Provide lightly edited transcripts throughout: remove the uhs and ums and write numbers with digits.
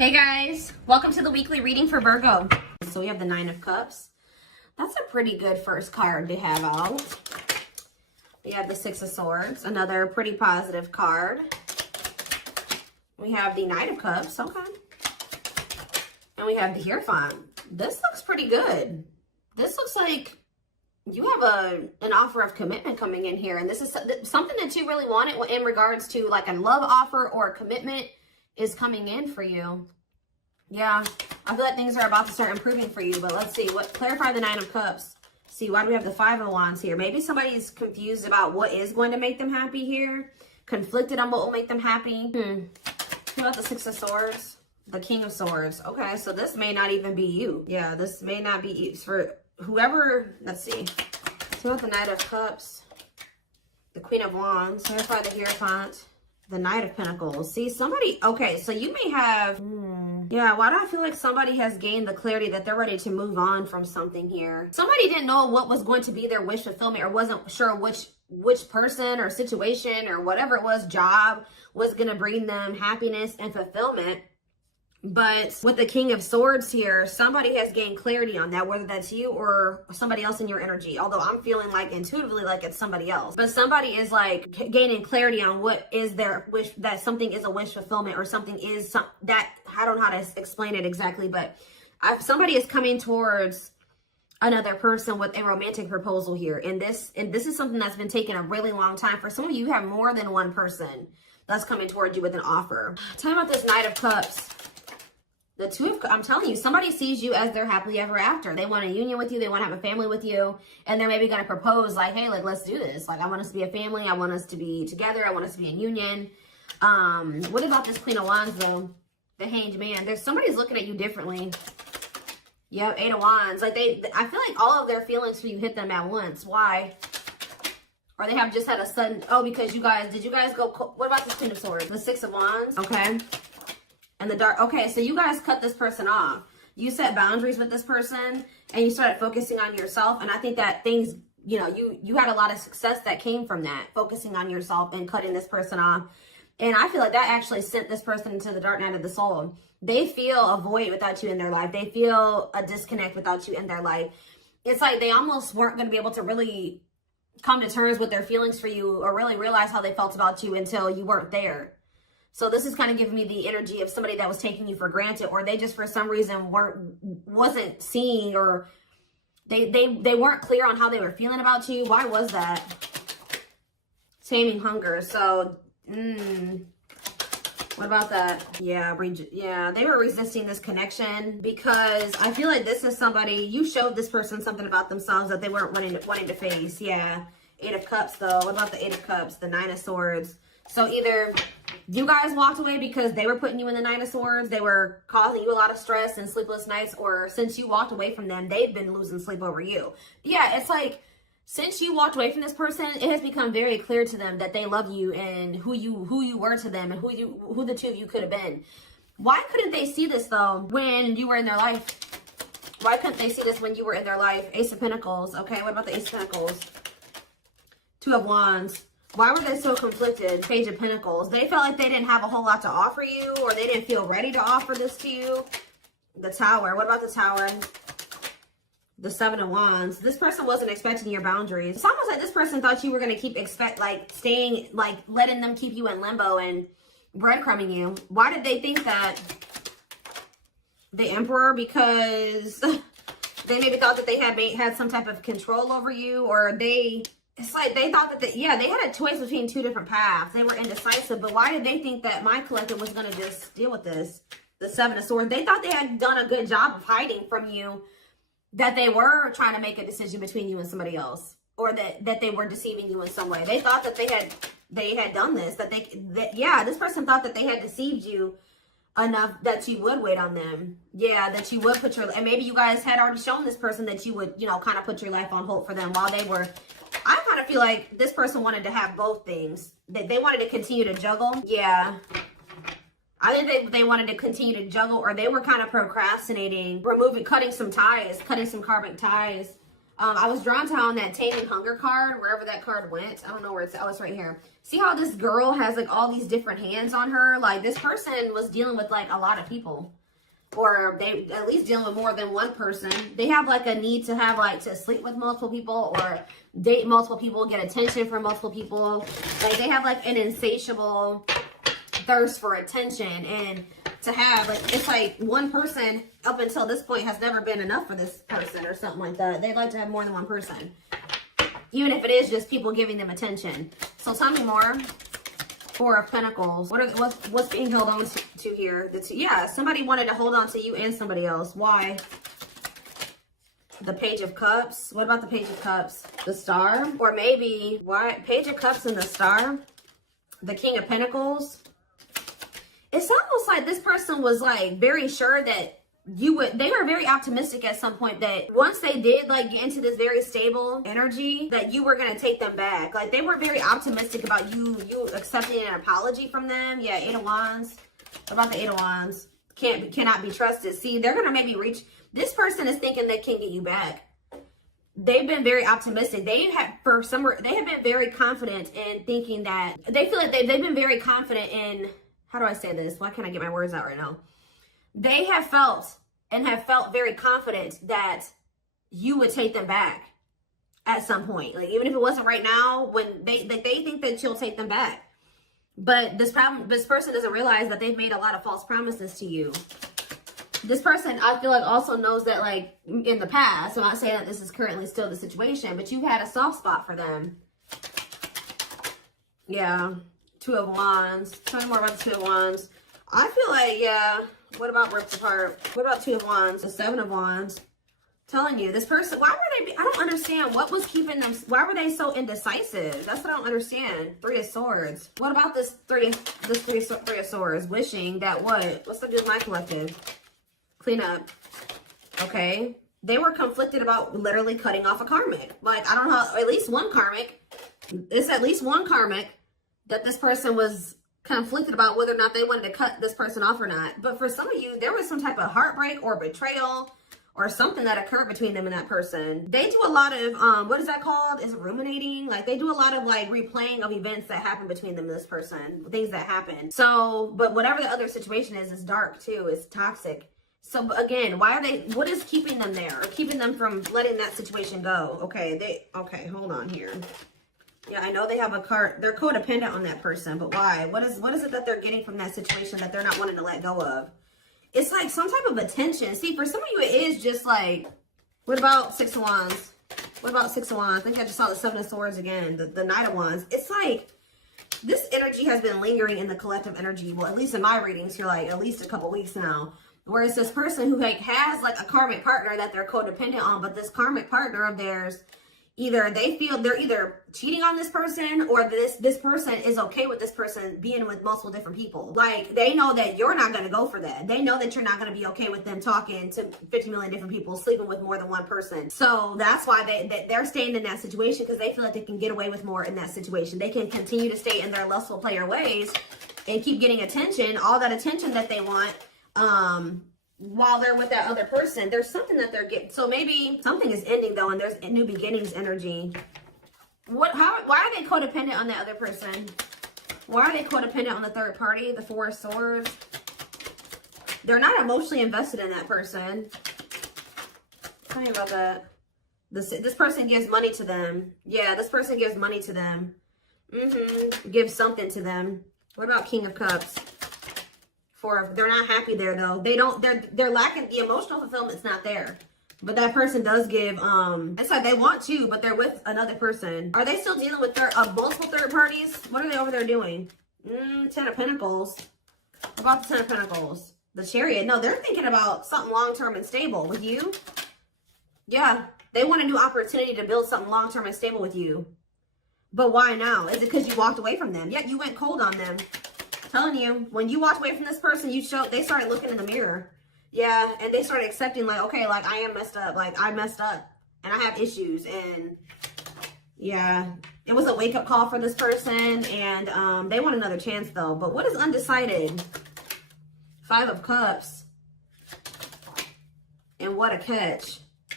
Hey guys, welcome to the weekly reading for Virgo. So we have the Nine of Cups. That's a pretty good first card to have out. We have the Six of Swords, another pretty positive card. We have the Knight of Cups, okay. And we have the Hierophant. This looks pretty good. This looks like you have an offer of commitment coming in here. And this is something that you really wanted in regards to like a love offer or a commitment is coming in for you. Yeah, I feel like things are about to start improving for you, but let's see. Clarify the Nine of Cups. See, why do we have the Five of Wands here? Maybe somebody's confused about what is going to make them happy here. Conflicted on what will make them happy. What about the Six of Swords? The King of Swords. Okay, so this may not even be you. Yeah, this may not be you. For whoever, let's see. So about the Knight of Cups. The Queen of Wands. Clarify the Hierophant. The Knight of Pentacles. See, somebody, okay, so you may have, yeah, why do I feel like somebody has gained the clarity that they're ready to move on from something here? Somebody didn't know what was going to be their wish fulfillment or wasn't sure which person or situation or whatever it was, job, was going to bring them happiness and fulfillment. But with the King of Swords here, somebody has gained clarity on that, whether that's you or somebody else in your energy. Although I'm feeling like intuitively like it's somebody else. But somebody is like gaining clarity on what is their wish, that something is a wish fulfillment or something is that, I don't know how to explain it exactly, but somebody is coming towards another person with a romantic proposal here. And this is something that's been taking a really long time. For some of you, you have more than one person that's coming towards you with an offer. Tell me about this Knight of Cups. The Two of, I'm telling you, somebody sees you as their happily ever after. They want a union with you. They want to have a family with you. And they're maybe going to propose like, hey, like, let's do this. Like, I want us to be a family. I want us to be together. I want us to be in union. What about this Queen of Wands, though? The Hanged Man. Somebody's looking at you differently. Yep, Eight of Wands. Like, I feel like all of their feelings for you hit them at once. Why? Or they have just had a sudden, because did you guys go, what about this Queen of Swords? The Six of Wands. Okay. And the Dark, okay, so you guys cut this person off. You set boundaries with this person and you started focusing on yourself. And I think that things, you know, you had a lot of success that came from that, focusing on yourself and cutting this person off. And I feel like that actually sent this person into the dark night of the soul. They feel a void without you in their life. They feel a disconnect without you in their life. It's like they almost weren't going to be able to really come to terms with their feelings for you or really realize how they felt about you until you weren't there. So this is kind of giving me the energy of somebody that was taking you for granted, or they just for some reason wasn't seeing, or they weren't clear on how they were feeling about you. Why was that? Taming hunger. So, what about that? Yeah, they were resisting this connection because I feel like this is somebody, you showed this person something about themselves that they weren't wanting to face. Yeah, Eight of Cups though. What about the Eight of Cups? The Nine of Swords. So either you guys walked away because they were putting you in the Nine of Swords, they were causing you a lot of stress and sleepless nights, or since you walked away from them, they've been losing sleep over you. Yeah, it's like, since you walked away from this person, it has become very clear to them that they love you and who you were to them and who the two of you could have been. Why couldn't they see this though when you were in their life? Why couldn't they see this when you were in their life? Ace of Pentacles. Okay, what about the Ace of Pentacles? Two of Wands. Why were they so conflicted? Page of Pentacles. They felt like they didn't have a whole lot to offer you, or they didn't feel ready to offer this to you. The Tower. What about the Tower? The Seven of Wands. This person wasn't expecting your boundaries. It's almost like this person thought you were going to keep letting them keep you in limbo and breadcrumbing you. Why did they think that? The Emperor, because they maybe thought that they had some type of control over you, or it's like they thought that they had a choice between two different paths. They were indecisive, but why did they think that my collective was going to just deal with this? The Seven of Swords. They thought they had done a good job of hiding from you that they were trying to make a decision between you and somebody else, or that they were deceiving you in some way. They thought that they had done this, this person thought that they had deceived you enough that you would wait on them. Yeah, that you would and maybe you guys had already shown this person that you would, kind of put your life on hold for them while they were. I kind of feel like this person wanted to have both things. They wanted to continue to juggle. Yeah. I think they wanted to continue to juggle, or they were kind of procrastinating, cutting some karmic ties I was drawn to on that Taming Hunger card, wherever that card went. I don't know where it's, oh, it's right here. See how this girl has like all these different hands on her? Like this person was dealing with like a lot of people. Or they at least dealing with more than one person. They have like a need to have like to sleep with multiple people or date multiple people, get attention from multiple people. Like they have like an insatiable thirst for attention, and to have like, it's like one person up until this point has never been enough for this person or something like that. They'd like to have more than one person, even if it is just people giving them attention. So tell me more. Four of Pentacles. What's being held on to here? Yeah, somebody wanted to hold on to you and somebody else. Why? The Page of Cups. What about the Page of Cups? The Star? Or maybe, why? Page of Cups and the Star? The King of Pentacles? It's almost like this person was like very sure that they were very optimistic at some point that once they did like get into this very stable energy, that you were going to take them back. Like they were very optimistic about you accepting an apology from them. Yeah, Eight of Wands. What about the Eight of Wands? Cannot be trusted. See, they're going to maybe reach, this person is thinking they can get you back. They've been very optimistic. They have been very confident in thinking that, they feel like they've been very confident in, how do I say this? Why can't I get my words out right now? They have felt very confident that you would take them back at some point. Like even if it wasn't right now, when they think that you'll take them back. But this person doesn't realize that they've made a lot of false promises to you. This person, I feel like, also knows that like in the past, I'm not saying that this is currently still the situation, but you've had a soft spot for them. Yeah. Two of Wands. Tell me more about the Two of Wands. I feel like, yeah. What about ripped apart? What about Two of Wands? The Seven of Wands. Telling you, this person, why were they, I don't understand what was keeping them, why were they so indecisive? That's what I don't understand. Three of Swords. What about this three of Swords? Wishing that what? What's the deal with my collective? Clean up. Okay. They were conflicted about literally cutting off a karmic. Like, I don't know, at least one karmic. It's at least one karmic that this person was conflicted about whether or not they wanted to cut this person off or not. But for some of you, there was some type of heartbreak or betrayal or something that occurred between them and that person. They do a lot of, what is that called? Is it ruminating? Like they do a lot of like replaying of events that happened between them and this person, things that happen. So, but whatever the other situation is dark too. It's toxic. So again, what is keeping them there or keeping them from letting that situation go? Okay, hold on here. Yeah, I know they have a card. They're codependent on that person, but why? What is it that they're getting from that situation that they're not wanting to let go of? It's like some type of attention. See, for some of you, it is just like, what about Six of Wands? What about Six of Wands? I think I just saw the Seven of Swords again, the Knight of Wands. It's like, this energy has been lingering in the collective energy. Well, at least in my readings here, like at least a couple weeks now. Where it's this person who like has like a karmic partner that they're codependent on, but this karmic partner of theirs, either they feel they're either cheating on this person or this person is okay with this person being with multiple different people. Like they know that you're not going to go for that. They know that you're not going to be okay with them talking to 50 million different people, sleeping with more than one person. So that's why they're staying in that situation, because they feel like they can get away with more in that situation. They can continue to stay in their lustful player ways and keep getting attention, all that attention that they want, while they're with that other person. There's something that they're getting. So maybe something is ending though, and there's a new beginnings energy. Why are they codependent on that other person? Why are they codependent on the third party? The Four of Swords. They're not emotionally invested in that person. Tell me about that. This person gives money to them. Yeah, this person gives money to them. Gives something to them. What about King of Cups? They're not happy there though. They're lacking, the emotional fulfillment's not there. But that person does give, it's like they want to, but they're with another person. Are they still dealing with multiple third parties? What are they over there doing? Ten of Pentacles. What about the Ten of Pentacles? The Chariot. No, they're thinking about something long-term and stable with you. Yeah, they want a new opportunity to build something long-term and stable with you. But why now? Is it because you walked away from them? Yeah, you went cold on them. Telling you, when you walked away from this person, they started looking in the mirror. Yeah, and they started accepting like, okay, like I am messed up. Like I messed up and I have issues. And yeah, it was a wake-up call for this person, and they want another chance though. But what is undecided? Five of Cups. And what a catch.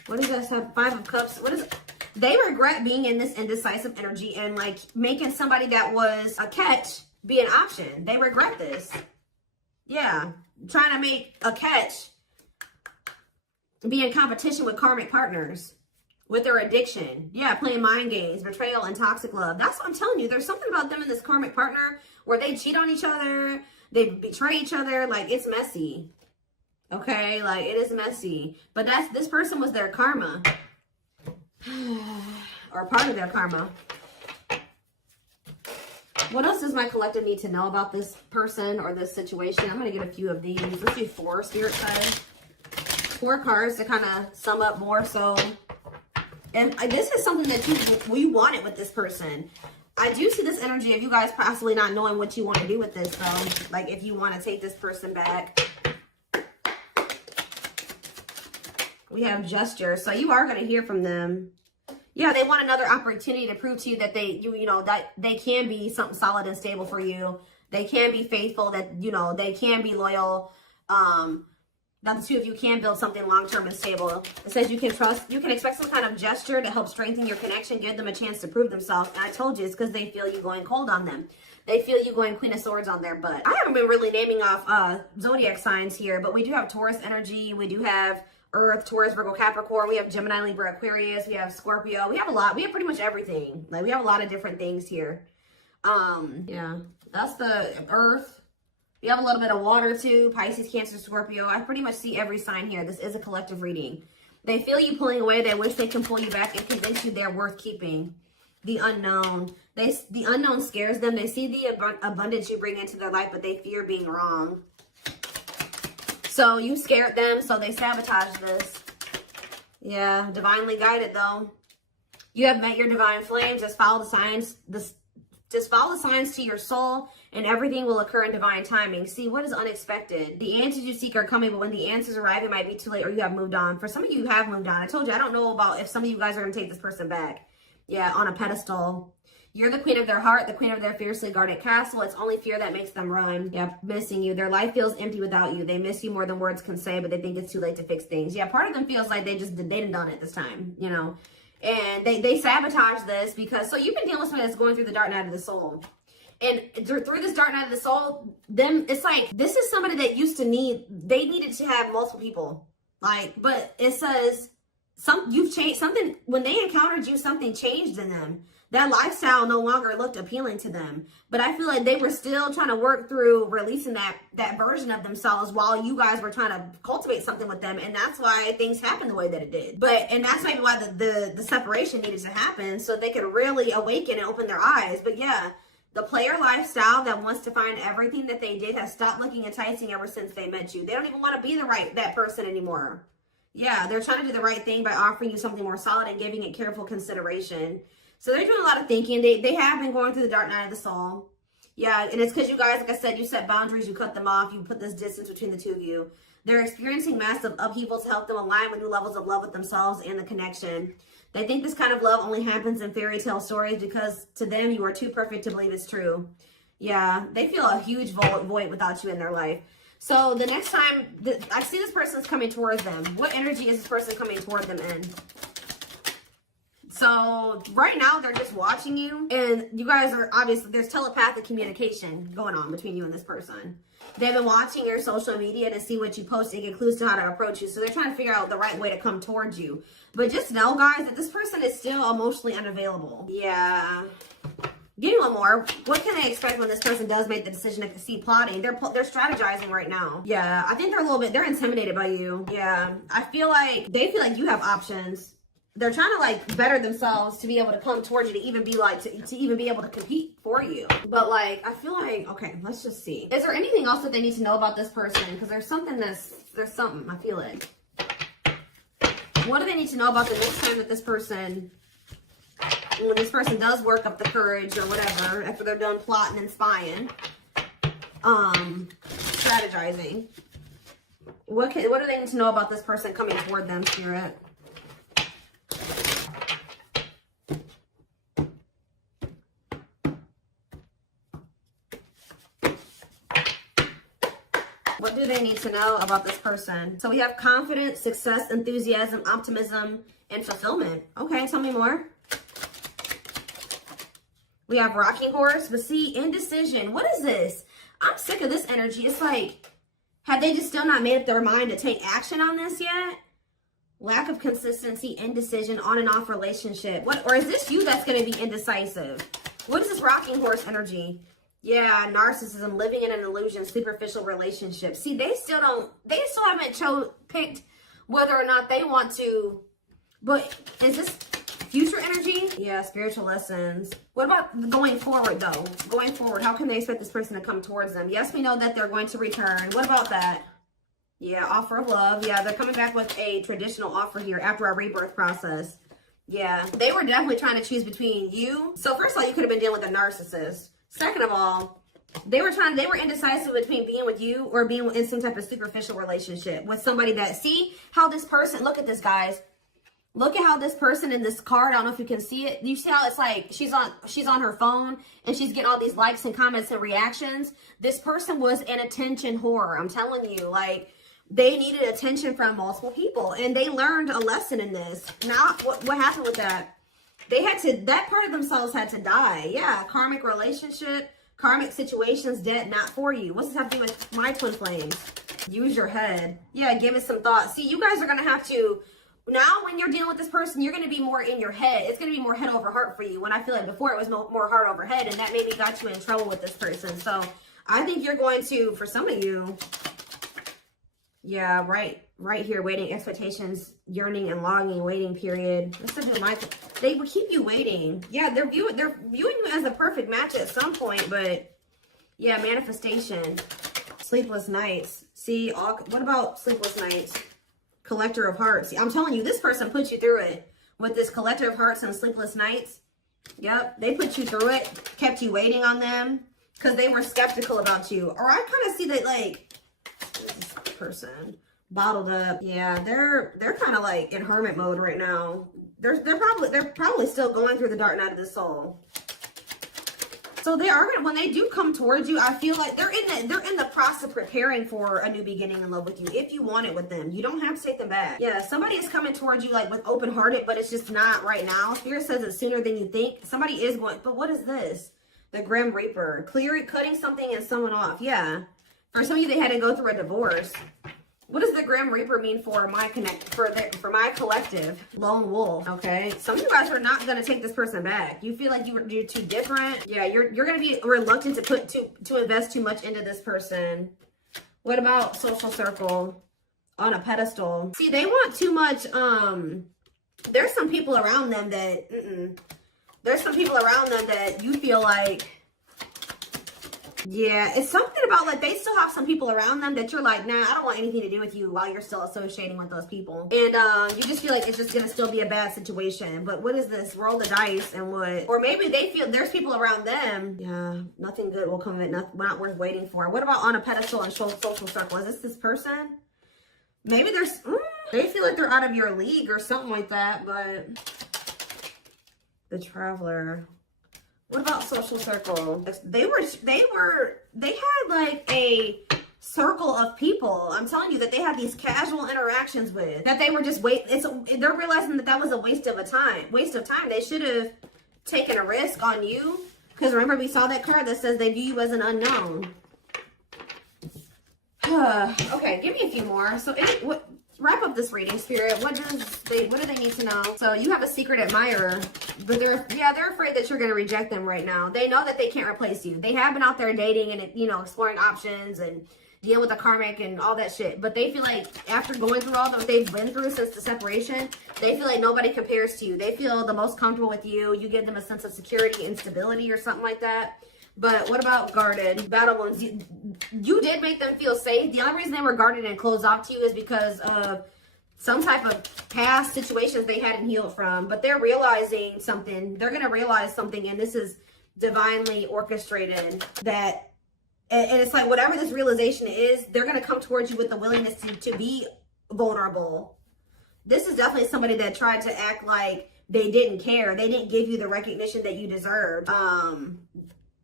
What does that have? 5 of Cups. What is it? They regret being in this indecisive energy and like making somebody that was a catch be an option. They regret this. Yeah. Trying to make a catch be in competition with karmic partners. With their addiction. Yeah, playing mind games, betrayal, and toxic love. That's what I'm telling you. There's something about them and this karmic partner where they cheat on each other. They betray each other. Like, it's messy. Okay? Like, it is messy. But this person was their karma. Or part of their karma. What else does my collective need to know about this person or this situation? I'm going to get a few of these. Let's do 4 spirit guides. 4 cards to kind of sum up more so. And this is something that you wanted with this person. I do see this energy of you guys possibly not knowing what you want to do with this, though. Like, if you want to take this person back. We have gesture. So you are going to hear from them. Yeah, they want another opportunity to prove to you that that they can be something solid and stable for you. They can be faithful, that, they can be loyal. That the two of you can build something long-term and stable. It says you can expect some kind of gesture to help strengthen your connection, give them a chance to prove themselves. And I told you, it's because they feel you going cold on them. They feel you going Queen of Swords on their butt. I haven't been really naming off zodiac signs here, but we do have Taurus energy. We do have Earth, Taurus, Virgo, Capricorn. We have Gemini, Libra, Aquarius. We have Scorpio. We have a lot. We have pretty much everything. Like, we have a lot of different things here. Yeah, that's the Earth. We have a little bit of water too, Pisces, Cancer, Scorpio. I pretty much see every sign here. This is a collective reading. They feel you pulling away. They wish they can pull you back and convince you they're worth keeping. The unknown. The unknown scares them. They see the abundance you bring into their life, but they fear being wrong. So you scared them, so they sabotage this. Yeah, divinely guided though. You have met your divine flame. Just follow the signs. Just follow the signs to your soul, and everything will occur in divine timing. See, what is unexpected? The answers you seek are coming, but when the answers arrive, it might be too late, or you have moved on. For some of you, you have moved on. I told you, I don't know about if some of you guys are going to take this person back. Yeah, on a pedestal. You're the queen of their heart, the queen of their fiercely guarded castle. It's only fear that makes them run. Yeah, missing you. Their life feels empty without you. They miss you more than words can say, but they think it's too late to fix things. Yeah, part of them feels like they didn't done it this time, And they sabotage this because, so you've been dealing with somebody that's going through the dark night of the soul. And through this dark night of the soul, it's like, this is somebody that they needed to have multiple people. Like, but it says, you've changed something, when they encountered you, something changed in them. That lifestyle no longer looked appealing to them. But I feel like they were still trying to work through releasing that version of themselves while you guys were trying to cultivate something with them. And that's why things happened the way that it did. And that's maybe why the separation needed to happen, so they could really awaken and open their eyes. But yeah, the player lifestyle that wants to find everything that they did has stopped looking enticing ever since they met you. They don't even want to be that person anymore. Yeah, they're trying to do the right thing by offering you something more solid and giving it careful consideration. So they're doing a lot of thinking. They have been going through the dark night of the soul. Yeah, and it's because you guys, like I said, you set boundaries, you cut them off, you put this distance between the two of you. They're experiencing massive upheaval to help them align with new levels of love with themselves and the connection. They think this kind of love only happens in fairy tale stories because to them, you are too perfect to believe it's true. Yeah, they feel a huge void without you in their life. So the next time I see this person's coming towards them, what energy is this person coming toward them in? So right now they're just watching you, and you guys are obviously, there's telepathic communication going on between you and this person. They've been watching your social media to see what you post and get clues to how to approach you. So they're trying to figure out the right way to come towards you. But just know, guys, that this person is still emotionally unavailable. Yeah. Give me one more. What can they expect when this person does make the decision to see plotting? They're strategizing right now. Yeah, I think they're intimidated by you. Yeah, I feel like they feel like you have options. They're trying to like better themselves to be able to come towards you, to even be like, to even be able to compete for you. But like, I feel like, okay, let's just see. Is there anything else that they need to know about this person? Because there's something, I feel it. What do they need to know about the next time that this person, when this person does work up the courage or whatever, after they're done plotting and spying, strategizing, what do they need to know about this person coming toward them, Spirit? What do do they need to know about this person? So we have confidence, success, enthusiasm, optimism, and fulfillment. Okay, tell me more. We have rocking horse, but see, indecision. What is this? I'm sick of this energy. It's like, have they just still not made up their mind to take action on this yet? Lack of consistency, indecision, on and off relationship. What, or is this you that's going to be indecisive? What is this rocking horse energy? Yeah, narcissism, living in an illusion, superficial relationship. See, they still haven't picked whether or not they want to, but is this future energy? Yeah, spiritual lessons. What about going forward though? Going forward, how can they expect this person to come towards them? Yes, we know that they're going to return. What about that? Yeah, offer of love. Yeah, they're coming back with a traditional offer here after our rebirth process. Yeah, they were definitely trying to choose between you. So first of all, you could have been dealing with a narcissist. Second of all, they were indecisive between being with you or being in some type of superficial relationship with somebody that, see how this person, look at this, guys. Look at how this person in this card, I don't know if you can see it. You see how it's like she's on her phone and she's getting all these likes and comments and reactions. This person was an attention whore. I'm telling you, like, they needed attention from multiple people and they learned a lesson in this. Now, what happened with that? That part of themselves had to die. Yeah, karmic relationship, karmic situations, dead, not for you. What's this have to do with my twin flames? Use your head. Yeah, give it some thought. See, you guys are going to have to, now when you're dealing with this person, you're going to be more in your head. It's going to be more head over heart for you. When I feel like before it was more heart over head, and that maybe got you in trouble with this person. So I think you're going to, for some of you, yeah, right here, waiting, expectations, yearning and longing, waiting period. They will keep you waiting. Yeah, they're viewing you as a perfect match at some point, but yeah, manifestation, sleepless nights. See, what about sleepless nights? Collector of hearts. See, I'm telling you, this person put you through it with this collector of hearts and sleepless nights. Yep, they put you through it, kept you waiting on them because they were skeptical about you. Or I kind of see that, like, this person bottled up. Yeah, they're kind of like in hermit mode right now. They're probably still going through the dark night of the soul. So they are gonna, when they do come towards you, I feel like they're in the process of preparing for a new beginning in love with you. If you want it with them, you don't have to take them back. Yeah, somebody is coming towards you like with open hearted, but it's just not right now. Spirit says it's sooner than you think. Somebody is going, but what is this? The Grim Reaper, cutting something and someone off. Yeah, for some of you, they had to go through a divorce. What does the Grim Reaper mean for my for my collective? Lone wolf. Okay, some of you guys are not gonna take this person back. You feel like you're too different. Yeah, you're gonna be reluctant to invest too much into this person. What about social circle? On a pedestal. See, they want too much. There's some people around them that. There's some people around them that you feel like. Yeah, it's something about like they still have some people around them that you're like, nah, I don't want anything to do with you while you're still associating with those people. And you just feel like it's just gonna still be a bad situation. But what is this? Roll the dice and what? Or maybe they feel there's people around them. Yeah, nothing good will come of it, not worth waiting for. What about on a pedestal and social circle? Is this person? Maybe they feel like they're out of your league or something like that, but the Traveler. What about social circle? They had like a circle of people. I'm telling you that they had these casual interactions with that they were just they're realizing that was a waste of time. They should have taken a risk on you because remember we saw that card that says they view you as an unknown. Okay, give me a few more. So wrap up this reading, Spirit. What do they need to know? So you have a secret admirer, but they're afraid that you're going to reject them right now. They know that they can't replace you. They have been out there dating and exploring options and dealing with the karmic and all that shit. But they feel like after going through all that they've been through since the separation, they feel like nobody compares to you. They feel the most comfortable with you. You give them a sense of security and stability or something like that. But what about guarded? Battle wounds. You did make them feel safe. The only reason they were guarded and closed off to you is because of some type of past situations they hadn't healed from. But they're realizing something. They're going to realize something, and this is divinely orchestrated. And it's like whatever this realization is, they're going to come towards you with the willingness to be vulnerable. This is definitely somebody that tried to act like they didn't care. They didn't give you the recognition that you deserved.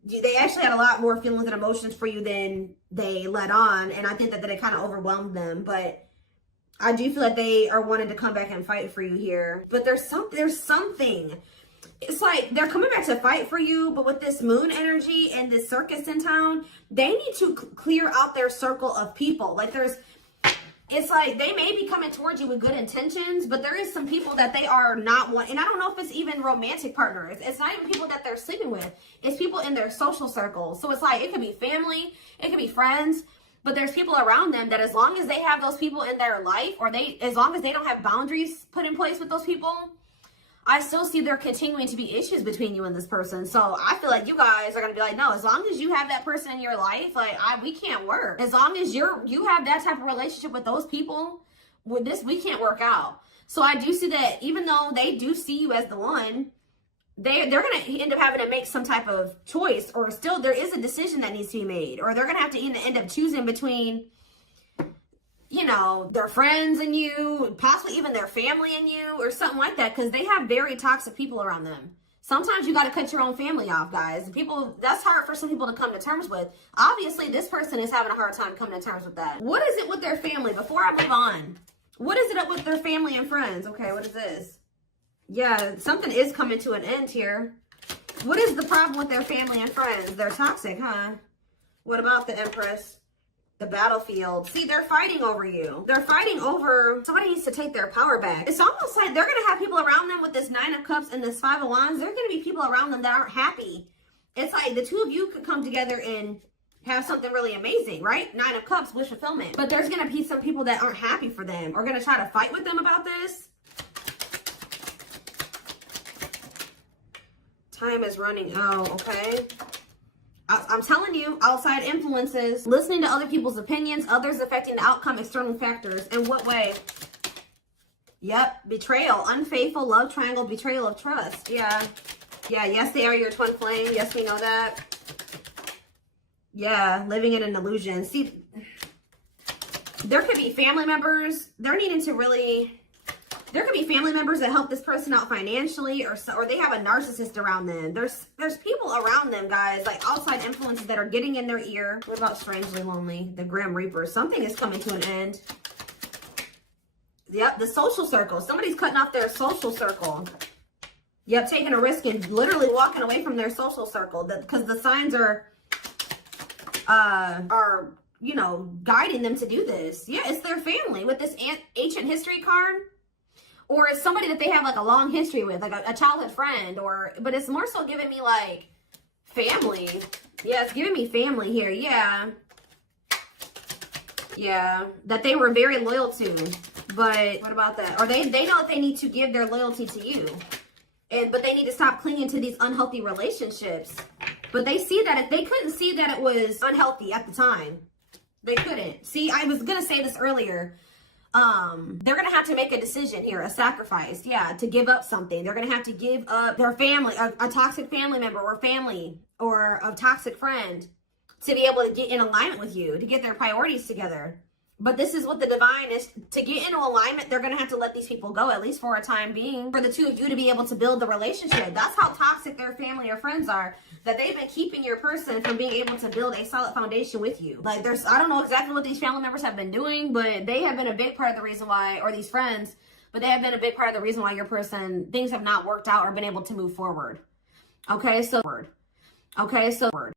they actually had a lot more feelings and emotions for you than they let on. And I think that it kind of overwhelmed them. But I do feel like they are wanting to come back and fight for you here. But there's something. It's like they're coming back to fight for you, but with this moon energy and this circus in town, they need to clear out their circle of people. Like it's like they may be coming towards you with good intentions, but there is some people that they are not wanting. And I don't know if it's even romantic partners. It's not even people that they're sleeping with. It's people in their social circles. So it's like, it could be family, it could be friends, but there's people around them that as long as they have those people in their life, or as long as they don't have boundaries put in place with those people, I still see there continuing to be issues between you and this person. So I feel like you guys are going to be like, no, as long as you have that person in your life, like we can't work. As long as you have that type of relationship with those people, with this, we can't work out. So I do see that even though they do see you as the one, they're going to end up having to make some type of choice, or still there is a decision that needs to be made, or they're going to have to end up choosing between, you know, their friends and you, possibly even their family and you, or something like that, because they have very toxic people around them. Sometimes you got to cut your own family off, guys. People, that's hard for some people to come to terms with. Obviously, this person is having a hard time coming to terms with that. What is it with their family? Before I move on, what is it up with their family and friends? Okay, what is this? Yeah, something is coming to an end here. What is the problem with their family and friends? They're toxic, huh? What about the Empress? The battlefield. See, they're fighting over you. They're fighting over, somebody needs to take their power back. It's almost like they're going to have people around them with this 9 of Cups and this 5 of Wands. There are going to be people around them that aren't happy. It's like the two of you could come together and have something really amazing, right? 9 of Cups, wish fulfillment. But there's going to be some people that aren't happy for them, or going to try to fight with them about this. Time is running out, okay? I'm telling you, outside influences, listening to other people's opinions, others affecting the outcome, external factors. In what way? Yep, betrayal, unfaithful, love triangle, betrayal of trust. Yeah, yes, they are your twin flame. Yes, we know that. Yeah, living in an illusion. See, there could be family members. They're needing to really... There could be family members that help this person out financially, or they have a narcissist around them. There's people around them, guys, like outside influences that are getting in their ear. What about strangely lonely? The Grim Reaper. Something is coming to an end. Yep, the social circle. Somebody's cutting off their social circle. Yep, taking a risk and literally walking away from their social circle, because the signs are, you know, guiding them to do this. Yeah, it's their family with this ancient history card. Or it's somebody that they have like a long history with, like a childhood friend, but it's more so giving me like family. Yeah, it's giving me family here. Yeah. Yeah, that they were very loyal to. But what about that? Or they know that they need to give their loyalty to you. But they need to stop clinging to these unhealthy relationships. But they see that they couldn't see that it was unhealthy at the time. They couldn't. See, I was going to say this earlier. They're going to have to make a decision here, a sacrifice, yeah, to give up something. They're going to have to give up their family, a toxic family member or family, or a toxic friend, to be able to get in alignment with you, to get their priorities together. But this is what the divine is. To get into alignment, they're going to have to let these people go, at least for a time being, for the two of you to be able to build the relationship. That's how toxic their family or friends are, that they've been keeping your person from being able to build a solid foundation with you. Like, I don't know exactly what these family members have been doing, but they have been a big part of the reason why, or these friends, but they have been a big part of the reason why your person, things have not worked out or been able to move forward. Okay, so